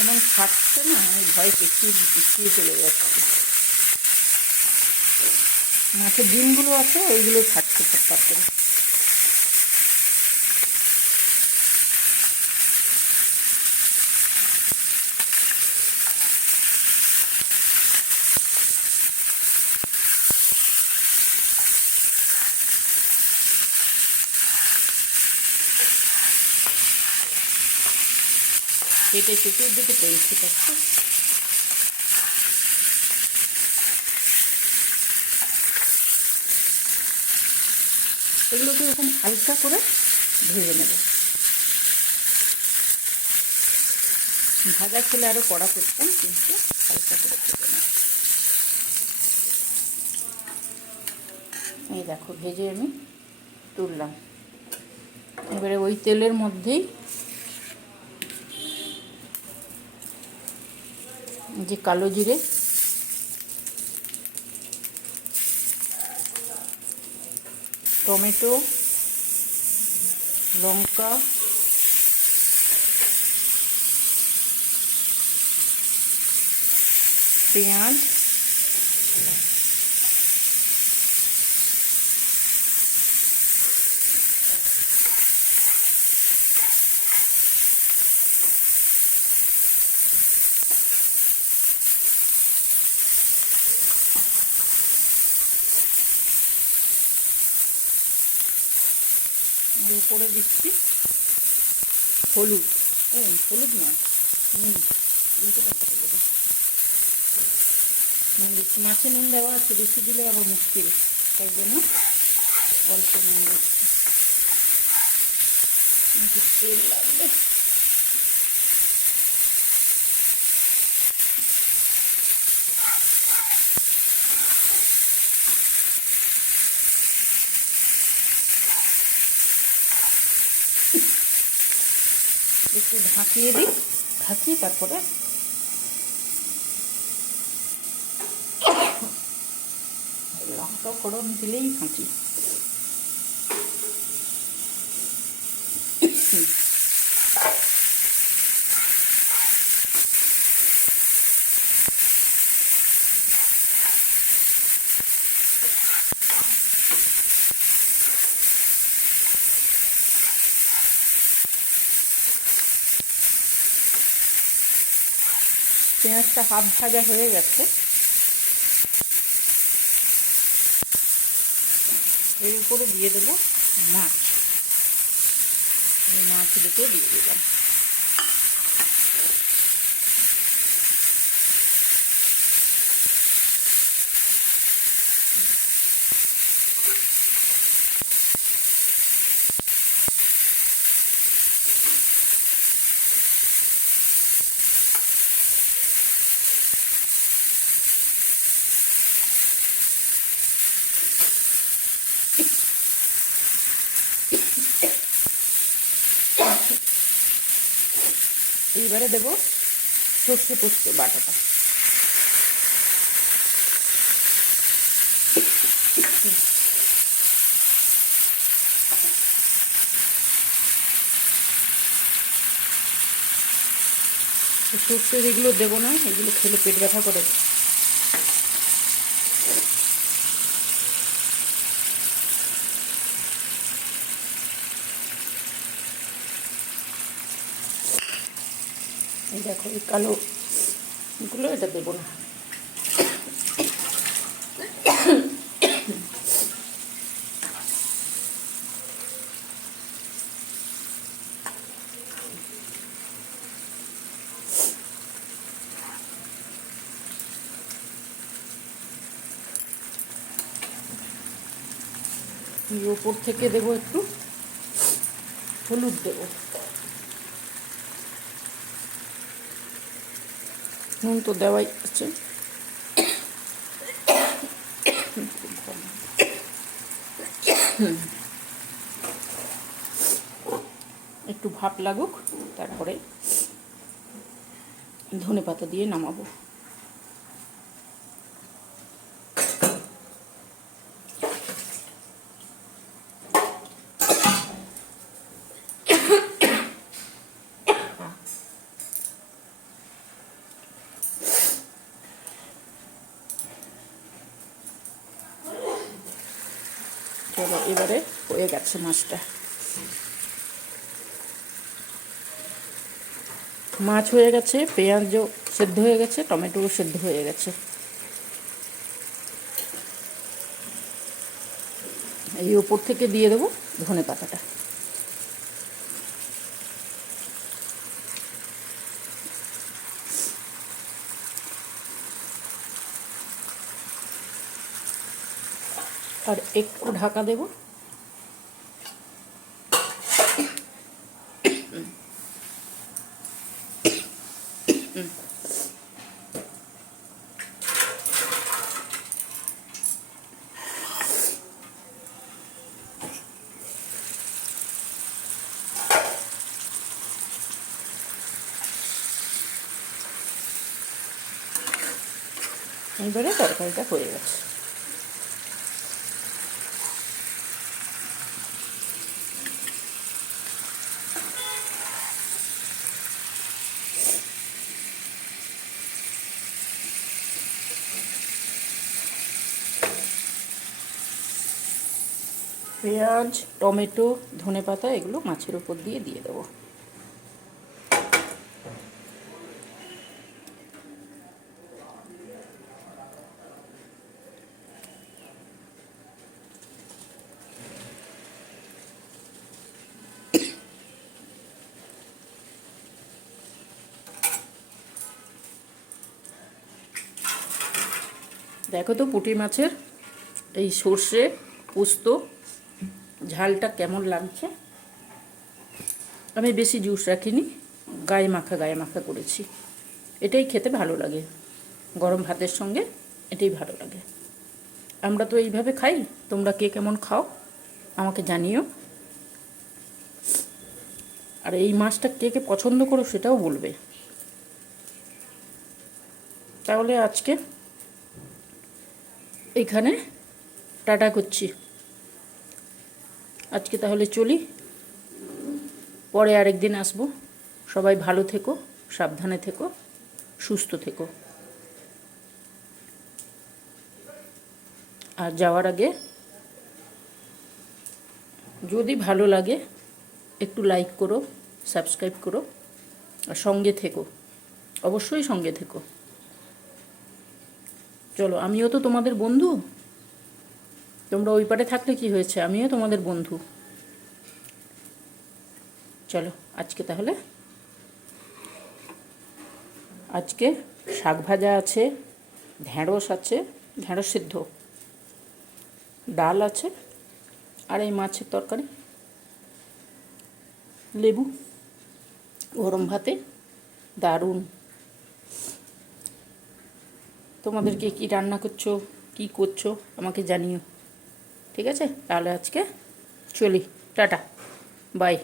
এমন ফাটছে না, আমি ভয় পেছিয়ে পিছিয়ে চলে যাচ্ছি। মাছের ডিমগুলো আছে ওইগুলো ফাটছে ফটফট কেটে চতুর্দিকে পেয়েছি দেখো এগুলোকে এরকম হালকা করে ভেজে নেব। ভাজা খেলে আরও কড়া করতাম, কিন্তু হালকা করে ভেজে নেব। এই দেখো, ভেজে আমি তুললাম। এবারে ওই তেলের মধ্যেই যে কালো জিরে। টমেটো লঙ্কা পেঁয়াজ উপরে দিচ্ছি। হলুদ। এই, হলুদ নয়। নুন। উল্টো পাল্টা করে দিচ্ছি। নুন দিচ্ছি। মাছে নুন দেওয়া আছে, বেশি দিলে আবার মুশকিল। তাই জন্য অল্প নুন দিচ্ছি। তেল লাগবে। একটু ঢাকিয়ে দিই ঢাকিয়ে তারপরে লঙ্কা ফোড়ন দিলেই ফাঁকি পেঁয়াজটা হাফ ভাজা হয়ে গেছে। এর উপরে দিয়ে দেবো মাছ। মাছ দুটো দিয়ে দিলাম। এইবারে দেব সর্ষে পোস্ত বাটাটা। সর্ষে এগুলো দেবো না এগুলো খেলে পেট ব্যথা করে। দেখো এই কালো গুলো এটা দেবো না। ওপর থেকে দেবো একটু হলুদ দেবো। নুন তো দেওয়াই আছে। একটু ভাপ লাগুক তারপরে ধনে পাতা দিয়ে নামাবো। চলো এবারে হয়ে গেছে মাছটা। মাছ হয়ে গেছে, পেঁয়াজও সেদ্ধ হয়ে গেছে, টমেটোও সেদ্ধ হয়ে গেছে। এই ওপর থেকে দিয়ে দেবো ধনে পাতাটা। আর একটু ঢাকা দেব। এবারে তরকারিটা হয়ে গেছে। পেঁয়াজ, টমেটো, ধনে পাতা এগুলো মাছের উপর দিয়ে দিয়ে দেবো। দেখো তো পুঁটি মাছের এই সর্ষে, পোস্ত ঝালটা কেমন লাগছে? আমি বেশি জুস রাখিনি, গায়ে মাখা গায়ে মাখা করেছি। এটাই খেতে ভালো লাগে। গরম ভাতের সঙ্গে এটাই ভালো লাগে। আমরা তো এইভাবে খাই, তোমরা কে কেমন খাও, আমাকে জানিও। আর এই মাছটা কে কে পছন্দ করো সেটাও বলবে। তাহলে আজকে এখানে টাটা করছি। আজকে তাহলে চলি। পরে আরেক দিন আসব। সবাই ভালো থেকো, সাবধানে থেকো, সুস্থ থেকো। আর যাওয়ার আগে যদি ভালো লাগে, একটু লাইক করো, সাবস্ক্রাইব করো, আর সঙ্গে থেকো। অবশ্যই সঙ্গে থেকো। চলো, আমিও তো তোমাদের বন্ধু। তোমরা ওই পারে থাকলে কি হয়েছে? আমিও তোমাদের বন্ধু। চলো, আজকে তাহলে। আজকে শাক ভাজা আছে, ঢ্যাঁড়স আছে, ঢ্যাঁড়স সিদ্ধ। ডাল আছে, আর এই মাছের তরকারি। লেবু, গরম ভাতে, দারুণ। তোমাদেরকে কি রান্না করছ, কি করছ, আমাকে জানিও। ঠিক আছে? তাহলে আজকে চলি। টাটা। বাই।